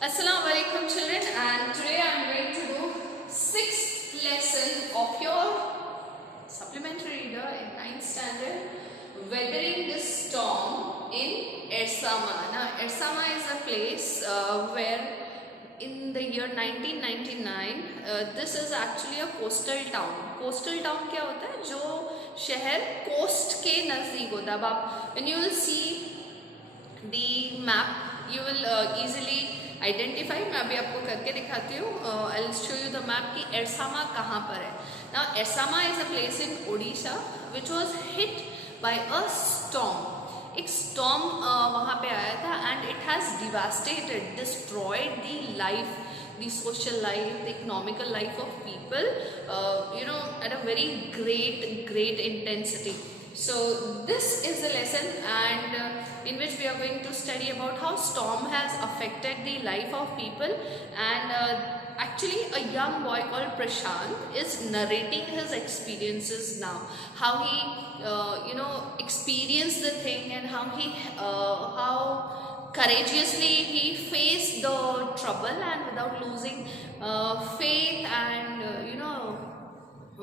Assalamu alaikum children, and today I am going to do 6th lesson of your supplementary reader in 9th standard, Weathering the Storm in Ersama. Now Ersama is a place where in the year 1999 this is actually a coastal town. Coastal town क्या होता है? जो शहर coast के नज़दीक होता है. अब आप when you will see the map you will easily identify. मैं अभी आपको करके दिखाती हूँ. I will show you the map कि एरसामा कहाँ पर है. Now Ersama is a place in Odisha which was hit by a storm. एक स्टॉर्म वहाँ पे आया था and it has devastated, destroyed the life, the social life, the economical life of people, at a very great intensity. So this is the lesson, and in which we are going to study about how storm has affected the life of people. And actually a young boy called Prashant is narrating his experiences now, how he experienced the thing, and how courageously he faced the trouble, and without losing faith, and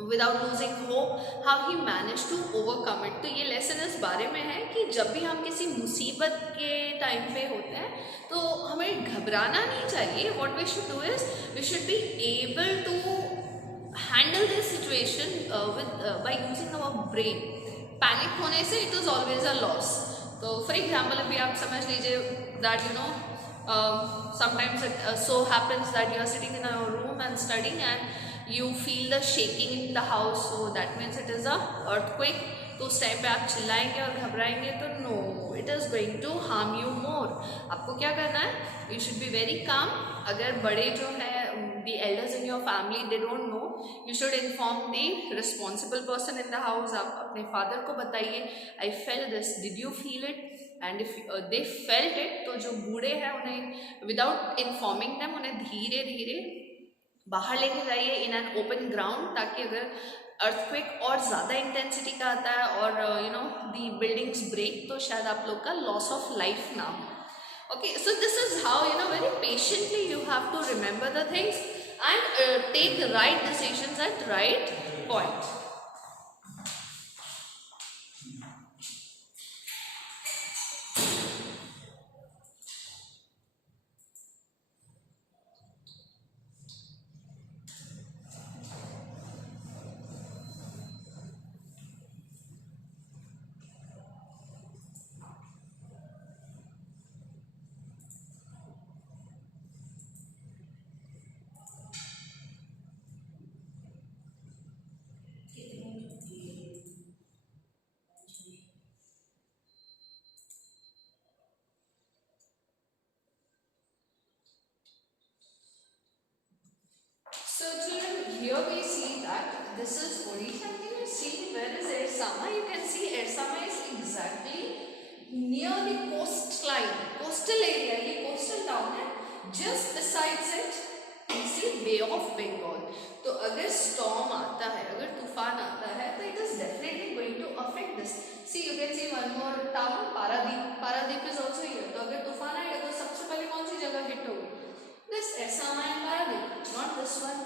without losing hope, how he managed to overcome it. तो ये lesson इस बारे में है कि जब भी हम किसी मुसीबत के टाइम पे होते हैं तो हमें घबराना नहीं चाहिए. What we should do is we should be able to handle this situation by using our brain. Panic होने से it is always a loss. तो फॉर एग्जाम्पल अभी आप समझ लीजिए that sometimes it so happens that you are sitting in a room and studying and you feel the shaking in the house, so that means it is a earthquake. तो उस time पे आप चिल्लाएंगे और घबराएंगे तो no, it is going to harm you more. आपको क्या करना है? You should be very calm. अगर बड़े जो है the elders in your family they don't know, you should inform the responsible person in the house. आप अपने फादर को बताइए I felt this, did you feel it? And if they felt it, तो जो बूढ़े हैं उन्हें without informing them उन्हें धीरे धीरे बाहर लेके जाइए in an open ground, ताकि अगर अर्थक्वेक और ज़्यादा इंटेंसिटी का आता है और the buildings break, तो शायद आप लोग का लॉस ऑफ लाइफ ना हो. Okay, so this is how very patiently you have to remember the things and take the right decisions at right point. So children, here we see that this is Odisha. Can you see where is Ersama? You can see Ersama is exactly near the coastline, coastal area. ये coastal town है. Just besides it, you see Bay of Bengal. तो अगर storm आता है, अगर तूफान आता है, तो it is definitely going to affect this. See, you can see one more town, Paradip. Paradip is also here. तो अगर तूफान आएगा तो सबसे पहले कौन सी जगह hit होगी? This Ersama and Paradip, not this one.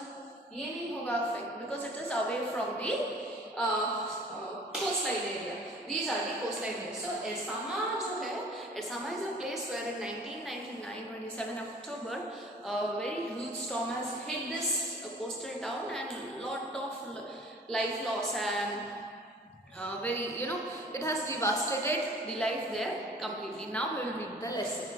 ये नहीं होगा affect because it is away from the coastline area. These are the coastline areas. So Ersama जो है, Ersama is a place where in 1999, 27 October, a very huge storm has hit this coastal town and lot of life loss, and it has devastated the life there completely. Now we will read the lesson.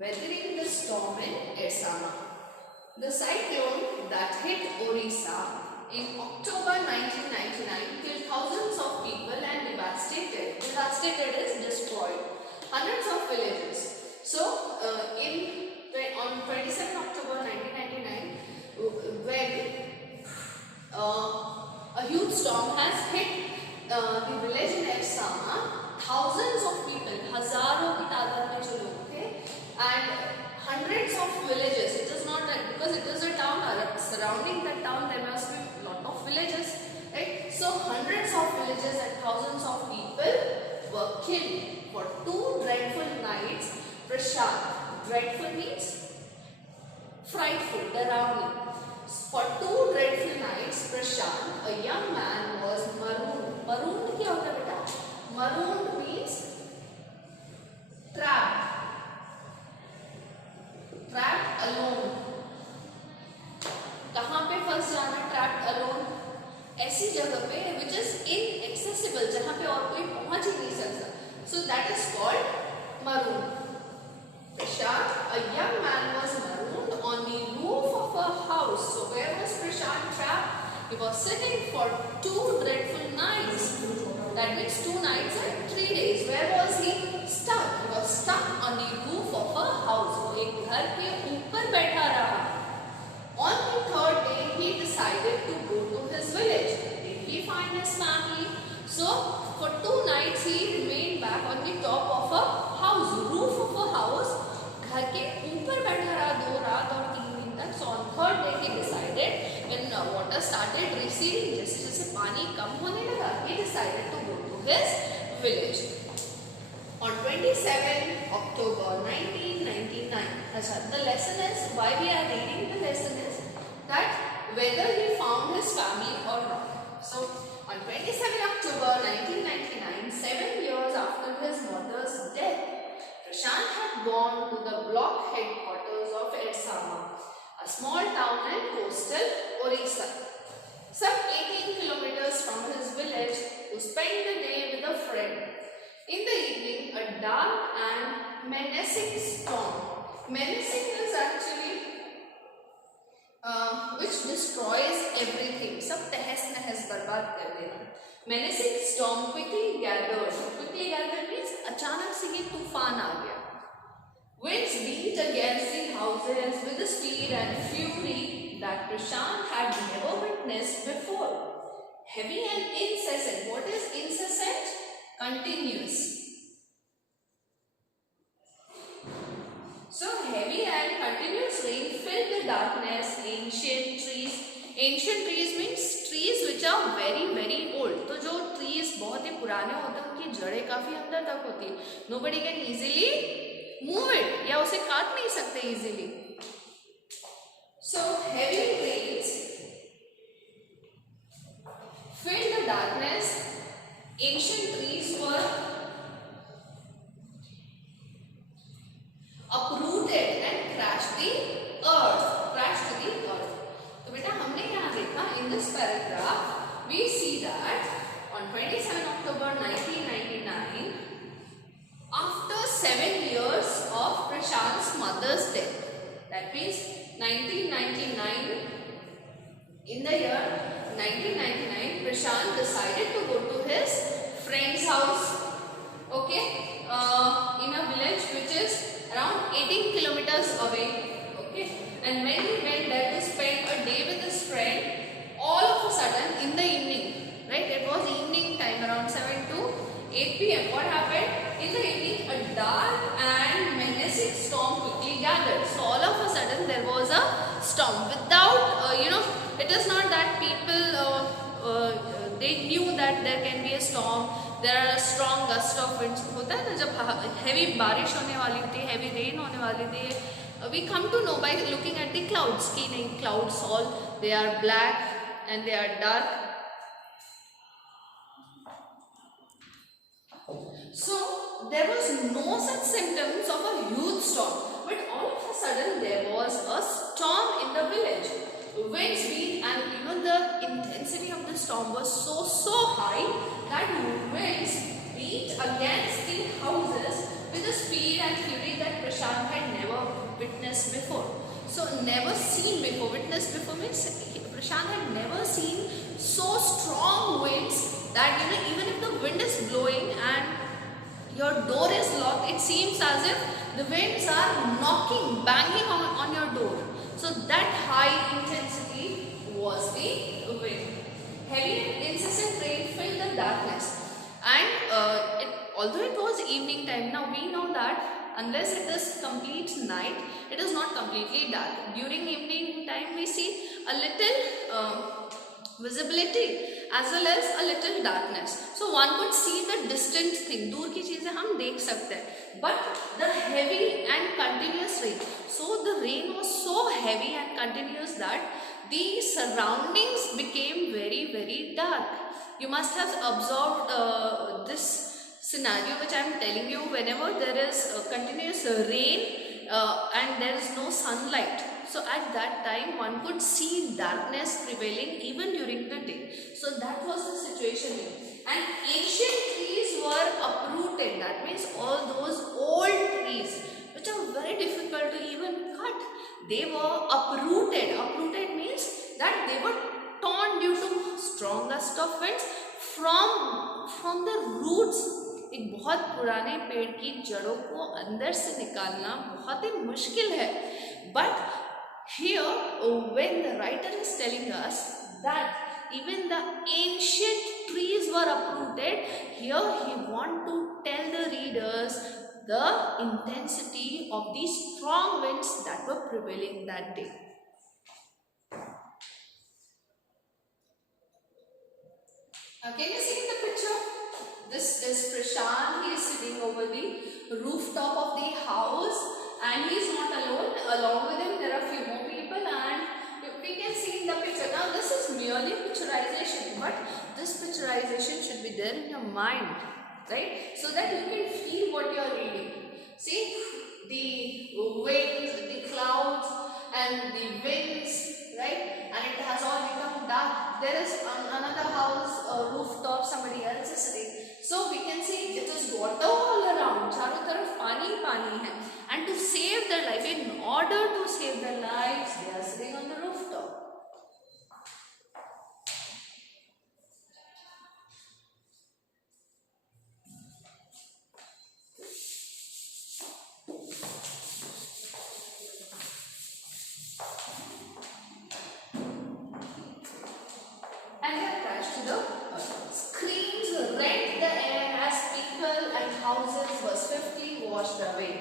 Weathering the storm in Ersama. The cyclone that hit Orissa in October 1999 killed thousands of people and devastated is destroyed hundreds of villages. So on 27 October 1999, when a huge storm has hit the village in Ersama, thousands of people, हजारों की तादाद में thousands of people were killed. For 2 dreadful nights, Prashant, dreadful means frightful, डरावनी. For 2 dreadful nights, Prashant, a young man, was marooned. Marooned क्या होता है बेटा? Marooned means trapped. Trapped alone. कहाँ पे फंस जाना? Trapped alone. ऐसी जगह पे which is inaccessible, जहाँ पे और कोई पहुंच ही नहीं सकता. So that is called marooned. Prashant, a young man, was marooned on the roof of a house. So where was Prashant trapped? He was sitting for 2 dreadful nights. That means 2 nights and 3 days. Where was he stuck? He was stuck on the roof of a house. वो एक घर के ऊपर बैठा रहा. On the 3rd day, he decided to go to his village. Did he find his family? So for 2 nights he remained back on the top of a house, roof of a house. घर के ऊपर बैठा रहा 2 रात और 3 दिन तक. So on 3rd day he decided, when water started receding, जैसे जैसे पानी कम होने लगा, he decided to go to his village. On 27 October 1999, the lesson is, why we are reading the lesson is that whether he found his family or not. So on 27 October 1999, 7 years after his mother's death, Prashant had gone to the block headquarters of Ersama, a small town in coastal Orissa, some 18 kilometers from his village, to spend the day with a friend. In the evening, a dark and menacing storm. Menacing is actually which destroys everything. सब तहस नहस बर्बाद कर देना. Menacing storm quickly gathered. Quickly gathered means अचानक से ये तूफान आ गया. Winds beat against the houses with a speed and fury that Prashant had never witnessed before. Heavy and incessant. What is incessant? Continuous. So heavy and continuous rain filled the darkness. Ancient trees means trees which are very very old. तो जो trees बहुत ही पुराने होते हैं उनकी जड़ें काफी अंदर तक होती है. Nobody can easily move it, या उसे काट नहीं सकते easily. So heavy rains filled the darkness. Ancient trees were uprooted and crashed the earth. तो बेटा हमने यहाँ देखा in this paragraph we see that on 27 October 1999, after 7 years of Prashant's mother's death, that means 1999, in the year 1999, Prashant decided to go to his friend's house, okay, in a village which is around 18 kilometers away, okay. And when he went there to spend a day with his friend, all of a sudden in the evening, right, it was evening time around 7 to 8 p.m. What happened? In the evening, a dark and menacing storm quickly gathered. So all of a sudden there was a storm. Without, it is not that people they knew that there can be a storm. There are a strong gust of winds. होता है ना जब heavy बारिश होने वाली होती है, heavy rain होने वाली होती है. We come to know by looking at the clouds. कि नहीं, clouds all they are black and they are dark. So there was no such symptoms of a huge storm, but all of a sudden there was a storm in the village. Winds beat, and the intensity of the storm was so high that winds beat against the houses with a speed and fury that Prashant had never witnessed before. So never seen before. Witnessed before means Prashant had never seen so strong winds that even if the wind is blowing and your door is locked, it seems as if the winds are banging on your door. So that high intensity was the wind. Heavy and incessant rain filled the darkness, and although it was evening time, now we know that unless it is complete night, it is not completely dark. During evening time we see a little visibility as well as a little darkness. So one could see the distant thing, दूर की चीजें हम देख सकते हैं. But the heavy and continuous rain, so the rain was so heavy and continuous that the surroundings became very, very dark. You must have observed this scenario which I am telling you. Whenever there is continuous rain and there is no sunlight, so at that time one could see darkness prevailing even during the day. So that was the situation here. And ancient trees were uprooted. That means all those old trees which are very difficult to even cut, they were uprooted. Uprooted means that they were torn due to strong gust of winds from the roots. एक बहुत पुराने पेड़ की जड़ों को अंदर से निकालना बहुत ही मुश्किल है. But here, when the writer is telling us that even the ancient trees were uprooted, here he want to tell the readers the intensity of these strong winds that were prevailing that day. Now, can you see the picture? This is Prashant. He is sitting over the rooftop of the house, and he is not alone. Along with him, there are few more people, and we can see in the picture. Now, this is merely picturization, but this picturization should be there in your mind, right? So that you can feel what you are reading. See the winds, the clouds, and the winds, right? And it has all become dark. There is another house, a rooftop, somebody else is sitting. So we can see it is water all around. चारों तरफ पानी पानी है. And to save their life, in order to save their lives, they are sitting on the rooftop. And they are attached to the earth. Screams rent the air as people and houses were swiftly washed away.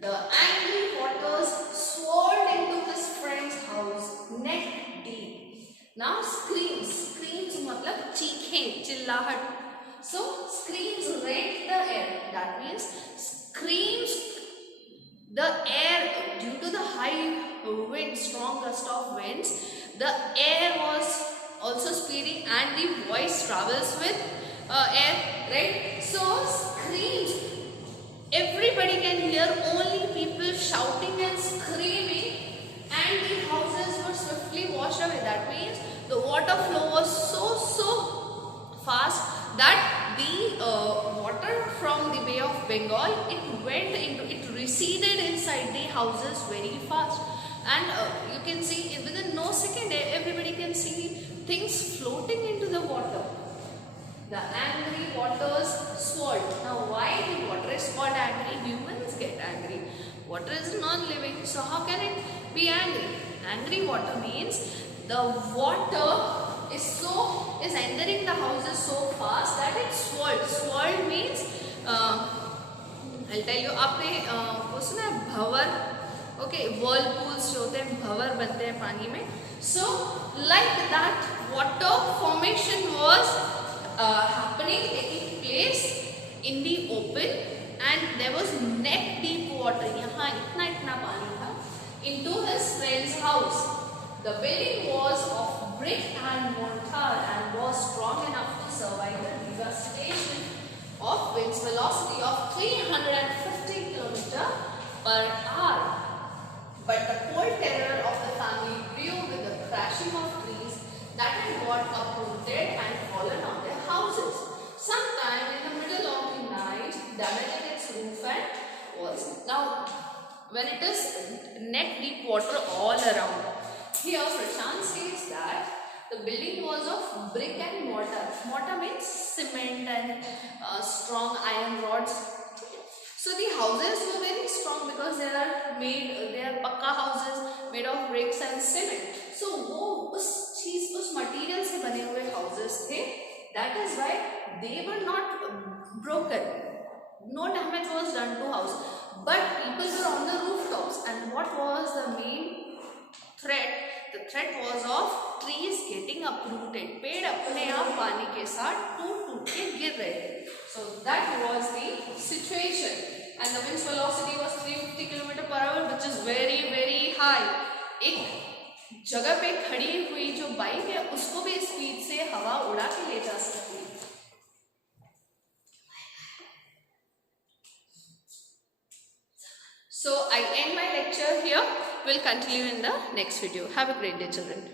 The angry waters swirled into his friend's house neck deep. Now screams मतलब चीखें, चिल्लाहट. So screams rent the air. That means screams, the air, due to the high wind, strong gust of winds, the air was also speeding and the voice travels with air, right? So screams, everybody can hear, only people shouting and screaming, and the houses were swiftly washed away. That means the water flow was so fast that the water from the Bay of Bengal, it receded inside the houses very fast. And you can see within no second, everybody can see things floating into the water. The angry waters swirled. Now, why the water is called angry? Humans get angry. Water is non-living, so how can it be angry? Angry water means the water is entering the houses so fast that it swirled. Swirled means I'll tell you. आपने वो सुना है भंवर? Okay, whirlpools जो होते हैं भंवर बनते हैं पानी में. So like that, water formation was happening, taking place in the open, and there was neck deep water. यहाँ इतना पानी था into his friend's house. The building was of brick and mortar and was strong enough to survive the devastation of wind's velocity of 350 km/h. But the cold terror of the family grew with the crashing of trees that had got uprooted and fallen on their houses. Sometime in the middle of the night, damaging its roof and walls. Now, when it is neck deep water all around, here Prashant says that the building was of brick and mortar. Mortar means cement and strong iron rods. So the houses were very strong because they are pakka houses made of bricks and cement. So वो उस material से बने हुए houses थे. That is why they were not broken. No damage was done to house. But people were on the rooftops, and what was the main threat? The threat was of trees getting uprooted. पेड़ अपने आप पानी के साथ टूट के गिर रहे थे. So that was the situation. And the wind's velocity was 350 km/h, which is very high. एक जगह पे खड़ी हुई जो बाइक है उसको भी स्पीड से हवा उड़ा के ले जा सकती है. So I end my lecture here. We'll continue in the next video. Have a great day, children.